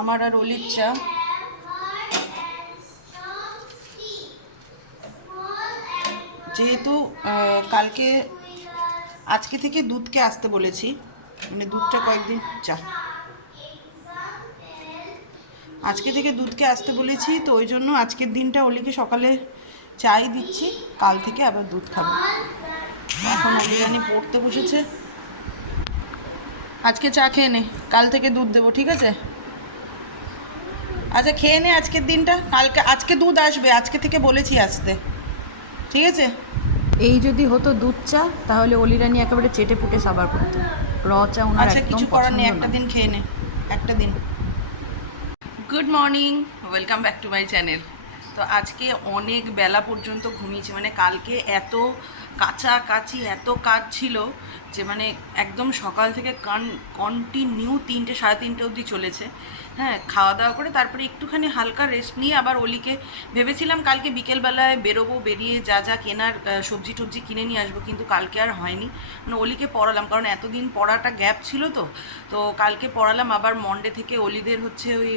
আমার আর অলির চা। যেহেতু কালকে, আজকে থেকে দুধকে আসতে বলেছি মানে দুধটা কয়েকদিন, চা। আজকে থেকে দুধকে আসতে বলেছি, তো ওই জন্য আজকের দিনটা অলিকে সকালে চাই দিচ্ছি, কাল থেকে আবার দুধ খাব। এখন অলিরানি পড়তে বসেছে। আজকে চা খেয়ে নে, কাল থেকে দুধ দেবো, ঠিক আছে? আচ্ছা খেয়ে নে আজকের দিনটা। কালকে আজকে দুধ আসবে আজকে থেকে বলেছি আসতে। ঠিক আছে? এই যদি হতো দুধ চা তাহলে অলিরানি একেবারে চেটে পুটে সাবার করতো। র চা ওনার আচ্ছা একদম কিছু করার নেই একটা দিন খেয়ে নে একটা দিন। Good morning welcome back to my channel তো আজকে অনেক বেলা পর্যন্ত ঘুমিয়েছি মানে কালকে এত কাছাকাছি এত কাজ ছিল যে মানে একদম সকাল থেকে কন কন্টিনিউ তিনটে, সাড়ে তিনটে অবধি চলেছে। হ্যাঁ খাওয়া দাওয়া করে তারপরে একটুখানি হালকা রেস্ট নিয়ে আবার অলিকে ভেবেছিলাম কালকে বিকেলবেলায় বেরোবো, বেরিয়ে যা যা কেনার সবজি টবজি কিনে নিয়ে আসব, কিন্তু কালকে আর হয়নি। মানে অলিকে পড়ালাম, কারণ এতদিন পড়াটা গ্যাপ ছিল তো। তো কালকে পড়ালাম, আবার মন্ডে থেকে অলিদের হচ্ছে ওই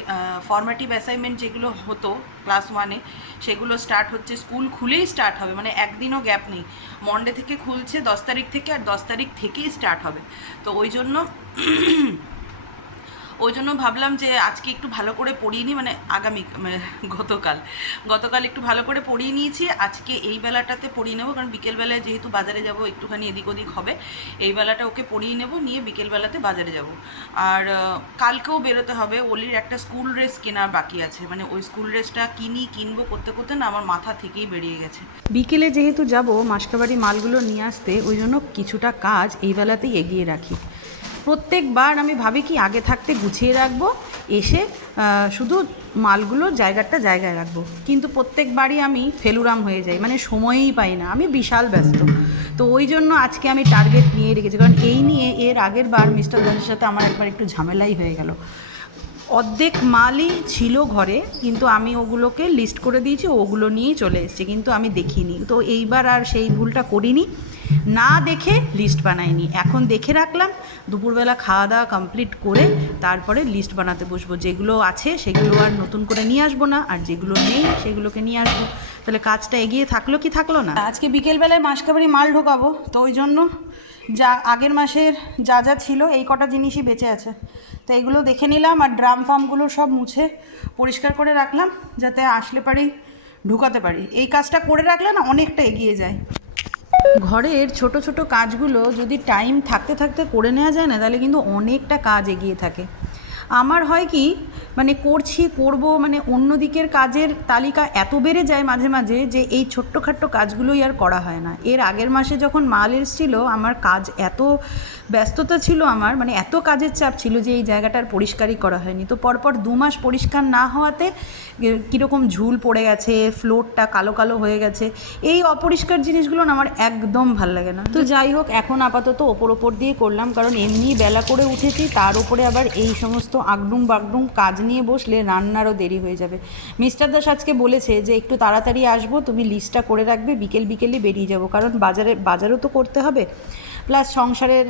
ফর্মেটিভ অ্যাসাইনমেন্ট যেগুলো হতো ক্লাস ওয়ানে সেগুলো স্টার্ট হচ্ছে। স্কুল খুলেই স্টার্ট হবে মানে একদিনও গ্যাপ নেই। মন্ডে থেকে খুলছে, দশ তারিখ থেকে, আর দশ তারিখ থেকেই স্টার্ট হবে। তো ওই জন্য ওই জন্য ভাবলাম যে আজকে একটু ভালো করে পড়িয়ে নিই মানে আগামী মানে গতকাল। গতকাল একটু ভালো করে পড়িয়ে নিয়েছি। আজকে এই বেলাটাতে পড়িয়ে নেব, কারণ বিকেলবেলায় যেহেতু বাজারে যাব, একটুখানি এদিক ওদিক হবে। এই বেলাটা ওকে পড়িয়ে নেব, নিয়ে বিকেলবেলাতে বাজারে যাব। আর কালকেও বেরোতে হবে। ওলির একটা স্কুল ড্রেস কেনার বাকি আছে। মানে ওই স্কুল ড্রেসটা কিনি, কিনবো করতে করতে না আমার মাথা থেকেই বেরিয়ে গেছে। বিকেলে যেহেতু যাব, মাসকাবাড়ি মালগুলো নিয়ে আসতে, ওই জন্য কিছুটা কাজ এই বেলাতেই এগিয়ে রাখি। প্রত্যেকবার আমি ভাবি কি আগে থাকতে গুছিয়ে রাখব, এসে শুধু মালগুলো জায়গাটা জায়গায় রাখব। কিন্তু প্রত্যেকবারই আমি ফেলুরাম হয়ে যাই মানে সময়ই পাই না, আমি বিশাল ব্যস্ত। তো ওই জন্য আজকে আমি টার্গেট নিয়ে রেখেছি, কারণ এই নিয়ে এর আগের বার মিস্টার দাসের সাথে আমার একবার একটু ঝামেলাই হয়ে গেল। অর্ধেক মালই ছিল ঘরে, কিন্তু আমি ওগুলোকে লিস্ট করে দিয়েছি ওগুলো নিয়েই চলে এসেছে, কিন্তু আমি দেখিনি। তো এইবার আর সেই ভুলটা করিনি। না দেখে লিস্ট বানাইনি। এখন দেখে রাখলাম, দুপুরবেলা খাওয়া দাওয়া কমপ্লিট করে তারপরে লিস্ট বানাতে বসবো। যেগুলো আছে সেগুলো আর নতুন করে নিয়ে আসব না, আর যেগুলো নেই সেগুলোকে নিয়ে আসব। তাহলে কাজটা এগিয়ে থাকল কি থাকল না? আজকে বিকেলবেলায় মাসকাবারি মাল ঢোকাবো, তো ওই জন্য যা আগের মাসের যা যা ছিল এই কটা জিনিসই বেঁচে আছে। তো এগুলো দেখে নিলাম আর ড্রাম ফার্মগুলো সব মুছে পরিষ্কার করে রাখলাম, যাতে আসলে পারি ঢুকাতে পারি। এই কাজটা করে রাখলে না অনেকটা এগিয়ে যায়। ঘরের ছোট ছোট কাজগুলো যদি টাইম থাকতে থাকতে করে নেওয়া যায় না, তাহলে কিন্তু অনেকটা কাজ এগিয়ে থাকে। আমার হয় কি মানে করছি, করব মানে অন্য দিকের কাজের তালিকা এত বেড়ে যায় মাঝে মাঝে যে এই ছোট্টখাট্ট কাজগুলোই আর করা হয় না। এর আগের মাসে যখন মাল এসছিল, আমার কাজ এত ব্যস্ততা ছিল আমার মানে এত কাজের চাপ ছিল যে এই জায়গাটার পরিষ্কারই করা হয়নি। তো পরপর দু মাস পরিষ্কার না হওয়াতে কীরকম ঝুল পড়ে গেছে, ফ্লোরটা কালো কালো হয়ে গেছে, এই অপরিষ্কার জিনিসগুলো আমার একদম ভালো লাগে না। তো যাই হোক, এখন আপাতত ওপর ওপর দিয়ে করলাম, কারণ এমনি বেলা করে উঠেছি, তার উপরে আবার এই সমস্ত আগডুম বাগডুম কাজ নিয়ে বসলে রান্নারও দেরি হয়ে যাবে। মিস্টার দাস আজকে বলেছে যে একটু তাড়াতাড়ি আসব, তুমি লিস্টটা করে রাখবে, বিকেল বিকেলে বেরিয়ে যাব, কারণ বাজারে, বাজারও তো করতে হবে। প্লাস সংসারের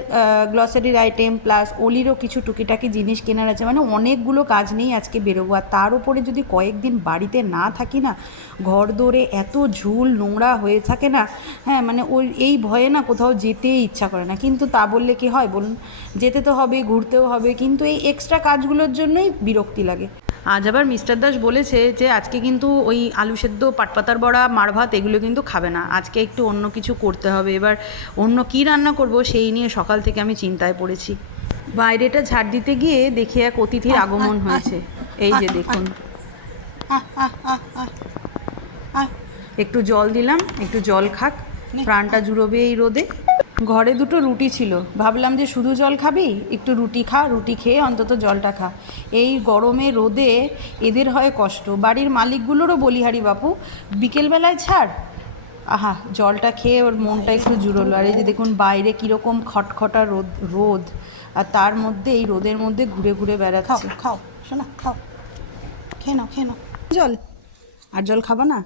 গ্লসারির আইটেম প্লাস অলিরও কিছু টুকিটাকি জিনিস কেনার আছে। মানে অনেকগুলো কাজ নেই আজকে বেরোবো। আর তার উপরে যদি কয়েকদিন বাড়িতে না থাকি না, ঘর দৌড়ে এত ঝুল নোংরা হয়ে থাকে না হ্যাঁ মানে ওই, এই ভয়ে না কোথাও যেতেই ইচ্ছা করে না। কিন্তু তা বললে কি হয়? বলুন, যেতে তো হবে, ঘুরতেও হবে, কিন্তু এই এক্সট্রা কাজগুলোর জন্যই বিরক্তি লাগে। আজ আবার মিস্টার দাস বলেছে যে আজকে কিন্তু ওই আলু সেদ্ধ, পাটপাতার বড়া, মার ভাত এগুলো কিন্তু খাবে না। আজকে একটু অন্য কিছু করতে হবে। এবার অন্য কি রান্না করব সেই নিয়ে সকাল থেকে আমি চিন্তায় পড়েছি। বাইরেটা ঝাড় দিতে গিয়ে দেখি এক অতিথির আগমন হয়েছে। এই যে দেখুন। একটু জল দিলাম, একটু জল খাক। প্রাণটা জুড়োবে এই রোদে। ঘরে দুটো রুটি ছিল। ভাবলাম যে শুধু জল খাবি? একটু রুটি খা, রুটি খেয়ে অন্তত জলটা খা। এই গরমে রোদে এদের হয় কষ্ট। বাড়ির মালিকগুলোরও বলিহারি বাপু, বিকেলবেলায় ছাড়। আহা, জলটা খেয়ে ওর মনটা একটু জুড়োলো। আর এই যে দেখুন, বাইরে কীরকম খটখটা রোদ রোদ। আর তার মধ্যে, এই রোদের মধ্যে ঘুরে ঘুরে বেড়া খাও খাও, শোনা, খাও। খেয়ে নাও খেয়ে নাও। জল। আর জল খাবা না?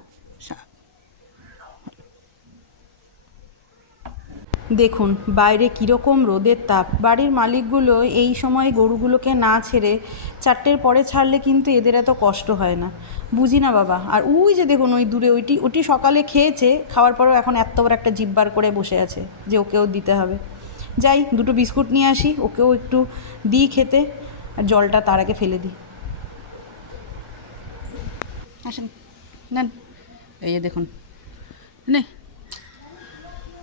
দেখুন, বাইরে কীরকম রোদের তাপ। বাড়ির মালিকগুলো এই সময় গরুগুলোকে না ছেড়ে চারটের পরে ছাড়লে কিন্তু এদের এত কষ্ট হয় না। বুঝি না বাবা। আর ওই যে দেখুন, ওই দূরে ওইটি, ওটি সকালে খেয়েছে, খাওয়ার পরেও এখন এত বড় একটা জিব্বার করে বসে আছে যে ওকেও দিতে হবে। যাই, দুটো বিস্কুট নিয়ে আসি, ওকেও একটু দিই খেতে, আর জলটা তার আগে ফেলে দিই। আসেন, নেন। এই দেখুন, নে।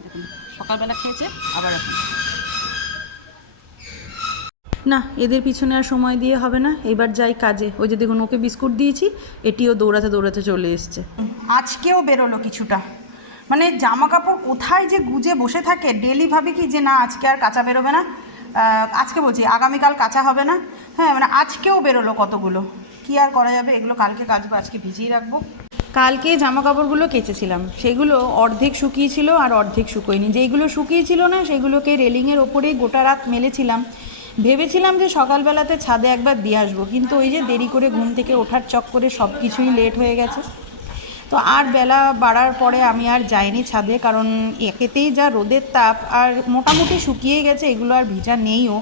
দেখুন, সকালবেলা খেয়েছে আবার এখন না এদের পিছনে আর সময় দিয়ে হবে না। এবার যাই কাজে। ওই যে দেখুন ওকে বিস্কুট দিয়েছি এটিও দৌড়াতে দৌড়াতে চলে এসছে। আজকেও বেরোলো কিছুটা। মানে জামা কাপড় কোথায় যে গুজে বসে থাকে ডেলি ভাবি কি যে না আজকে আর কাঁচা বেরোবে না। আজকে বলছি আগামীকাল কাঁচা হবে না। হ্যাঁ মানে আজকেও বেরোলো কতগুলো? কি আর করা যাবে? এগুলো কালকে কাচবো আজকে ভিজিয়ে রাখব। কালকে জামা কাপড়গুলো কেচেছিলাম। সেগুলো অর্ধেক শুকিয়েছিল আর অর্ধেক শুকোয়নি। যেইগুলো শুকিয়েছিল না, সেগুলোকে রেলিংয়ের ওপরেই গোটা রাত মেলেছিলাম। ভেবেছিলাম যে সকালবেলাতে ছাদে একবার দিয়ে আসব, কিন্তু ওই যে দেরি করে ঘুম থেকে ওঠার চক করে সব কিছুই লেট হয়ে গেছে। তো আর বেলা বাড়ার পরে আমি আর যাইনি ছাদে, কারণ একেতেই যা রোদের তাপ আর মোটামুটি শুকিয়ে গেছে, এগুলো আর ভিজা নেইও।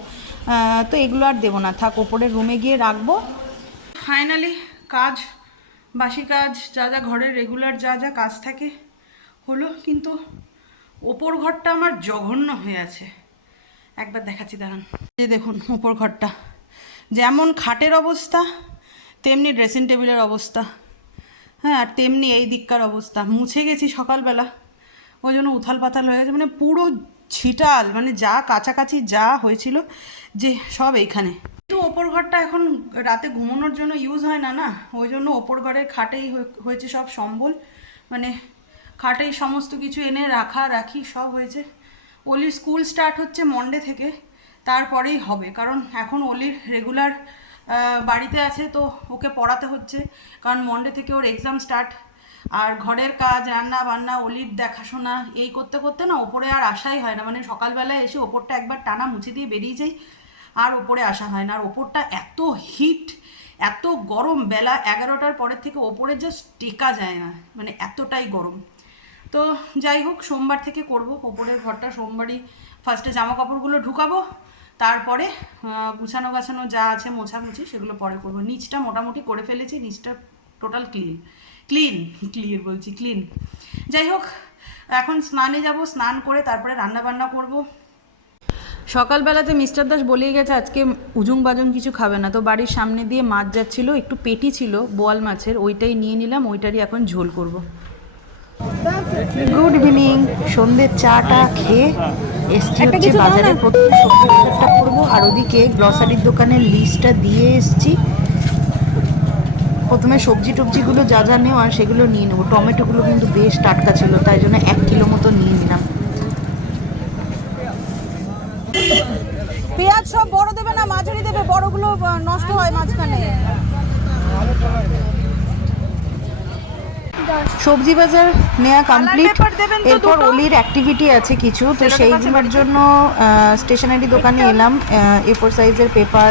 তো এগুলো আর দেবো না, থাক, ওপরের রুমে গিয়ে রাখব। ফাইনালি কাজ বাসি কাজ, যা যা ঘরের রেগুলার যা যা কাজ থাকে হলো, কিন্তু ওপর ঘরটা আমার জঘন্য হয়ে আছে। একবার দেখাচ্ছি, দাঁড়ান। এই দেখুন ওপর ঘরটা। যেমন খাটের অবস্থা, তেমনি ড্রেসিং টেবিলের অবস্থা। হ্যাঁ আর তেমনি এই দিককার অবস্থা। মুছে গেছি সকালবেলা। ওই জন্য উথাল পাথাল হয়ে গেছে। মানে পুরো ছিটাল মানে যা কাছাকাছি যা হয়েছিল যে সব এইখানে। কিন্তু ওপর ঘরটা এখন রাতে ঘুমানোর জন্য ইউজ হয় না না? ওই জন্য ওপর ঘরের খাটেই হয়ে- হয়েছে সব সম্বল। মানে খাটেই সমস্ত কিছু এনে রাখা, রাখি, সব হয়েছে। অলির স্কুল স্টার্ট হচ্ছে মন্ডে থেকে, তারপরেই হবে। কারণ এখন অলির রেগুলার বাড়িতে আছে, তো ওকে পড়াতে হচ্ছে। কারণ মন্ডে থেকে ওর এক্সাম স্টার্ট আর ঘরের কাজ, রান্না বান্না, অলির দেখাশোনা, এই করতে করতে না ওপরে আর আসাই হয় না। মানে সকালবেলায় এসে ওপরটা একবার টানা মুছে দিয়ে বেরিয়ে যাই। আর ওপরে আসা হয় না। আর ওপরটা এত হিট এত গরম বেলা এগারোটার পরের থেকে ওপরে জাস্ট টেকা যায় না। মানে এতটাই গরম। তো যাই হোক, সোমবার থেকে করব। ওপরের ঘরটা সোমবারই ফার্স্টে জামা কাপড়গুলো ঢুকাবো। তারপরে গুছানো গাছানো যা আছে মোছামুছি সেগুলো পরে করব। নিচটা মোটামুটি করে ফেলেছি, নিচটা টোটাল ক্লিন ক্লিন ক্লিয়ার বলছি ক্লিন যাই হোক, এখন স্নানে যাব, স্নান করে তারপরে রান্না বান্না করব। সকালবেলাতে মিস্টার দাস বলেই গেছে আজকে উজুং বাজুং কিছু খাবে না। তো বাড়ির সামনে দিয়ে মাছ যাচ্ছিল একটু পেটি ছিল বোয়াল মাছের ওইটাই নিয়ে নিলাম ওইটারই এখন ঝোল করব। গুড ইভিনিং সন্ধ্যের চাটা খেয়ে এসছি হচ্ছে বাজারে প্রথমে সবজি করব আর ওদিকে গ্রসারির দোকানের লিস্টটা দিয়ে এসছি। প্রথমে সবজি টবজিগুলো যা যা নেওয়ার সেগুলো নিয়ে নেব। টমেটোগুলো কিন্তু বেশ টাটকা ছিল তাই জন্য এক কিলো মতো নিয়ে নিলাম। পেঁয়াজ সব বড় দেবে না মাঝারি দেবে বড়গুলো নষ্ট হয় মাঝখানে সবজি বাজার নেওয়া কমপ্লিট এরপর? অলির অ্যাক্টিভিটি আছে কিছু তো সেইগুলোর জন্য স্টেশনারি দোকানে এলাম এ ফোর সাইজের পেপার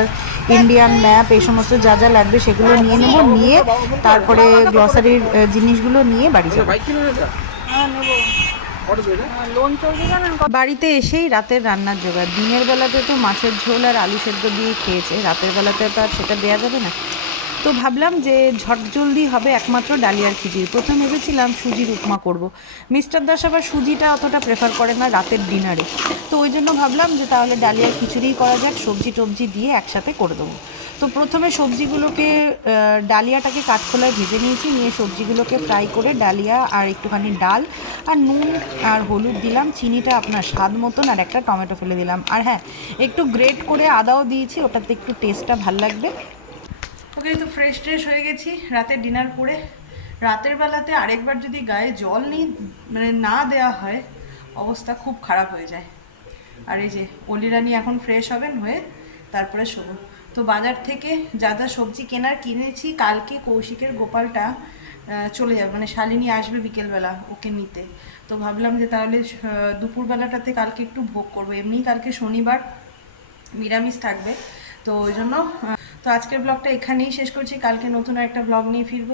ইন্ডিয়ান ম্যাপ এই সমস্ত যা যা লাগবে সেগুলো নিয়ে নেব নিয়ে তারপরে গ্লসারির জিনিসগুলো নিয়ে বাড়ি যাব বাড়িতে এসেই রাতের রান্নার জোগাড়। দিনের বেলাতে তো মাছের ঝোল আর আলু সেদ্ধ দিয়ে খেয়েছে। রাতের বেলাতে তো আর সেটা দেওয়া যাবে না? তো ভাবলাম যে ঝট জলদি হবে একমাত্র ডালিয়ার খিচুড়ি। প্রথম ভেবেছিলাম সুজির উপমা করব। মিস্টার দাস আবার সুজিটা অতটা প্রেফার করে না রাতের ডিনারে তো ওই জন্য ভাবলাম যে তাহলে ডালিয়ার খিচুড়িই করা যাক, সবজি টবজি দিয়ে একসাথে করে দেবো। তো প্রথমে সবজিগুলোকে ডালিয়াটাকে কাঠখোলায় ভেজে নিয়েছি, নিয়ে সবজিগুলোকে ফ্রাই করে ডালিয়া আর একটুখানি ডাল আর নুন আর হলুদ দিলাম, চিনিটা আপনার স্বাদ মতন আর একটা টমেটো ফেলে দিলাম। আর হ্যাঁ একটু গ্রেট করে আদাও দিয়েছি, ওটাতে একটু টেস্টটা ভালো লাগবে। ওকে তো ফ্রেশ ট্রেশ হয়ে গেছি রাতে ডিনার করে। রাতের বেলাতে আরেকবার যদি গায়ে জল নিই মানে না দেওয়া হয়, অবস্থা খুব খারাপ হয়ে যায়। আর এই যে অলিরানি এখন ফ্রেশ হবেন হয়ে তারপরে শোবো। তো বাজার থেকে যা যা সবজি কেনার কিনেছি, কালকে কৌশিকের গোপালটা চলে যাবে মানে শালিনী আসবে বিকেলবেলা ওকে নিতে। তো ভাবলাম যে তাহলে দুপুরবেলাটাতে কালকে একটু ভোগ করব। এমনি কালকে শনিবার নিরামিষ থাকবে। তো ওই জন্য তো আজকের ব্লগটা এখানেই শেষ করছি। কালকে নতুন একটা ব্লগ নিয়ে ফিরব।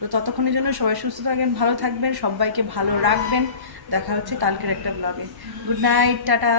তো ততক্ষণের জন্য সবাই সুস্থ থাকবেন, ভালো থাকবেন, সবাইকে ভালো রাখবেন। দেখা হচ্ছে কালকের একটা ব্লগে গুড নাইট টাটা।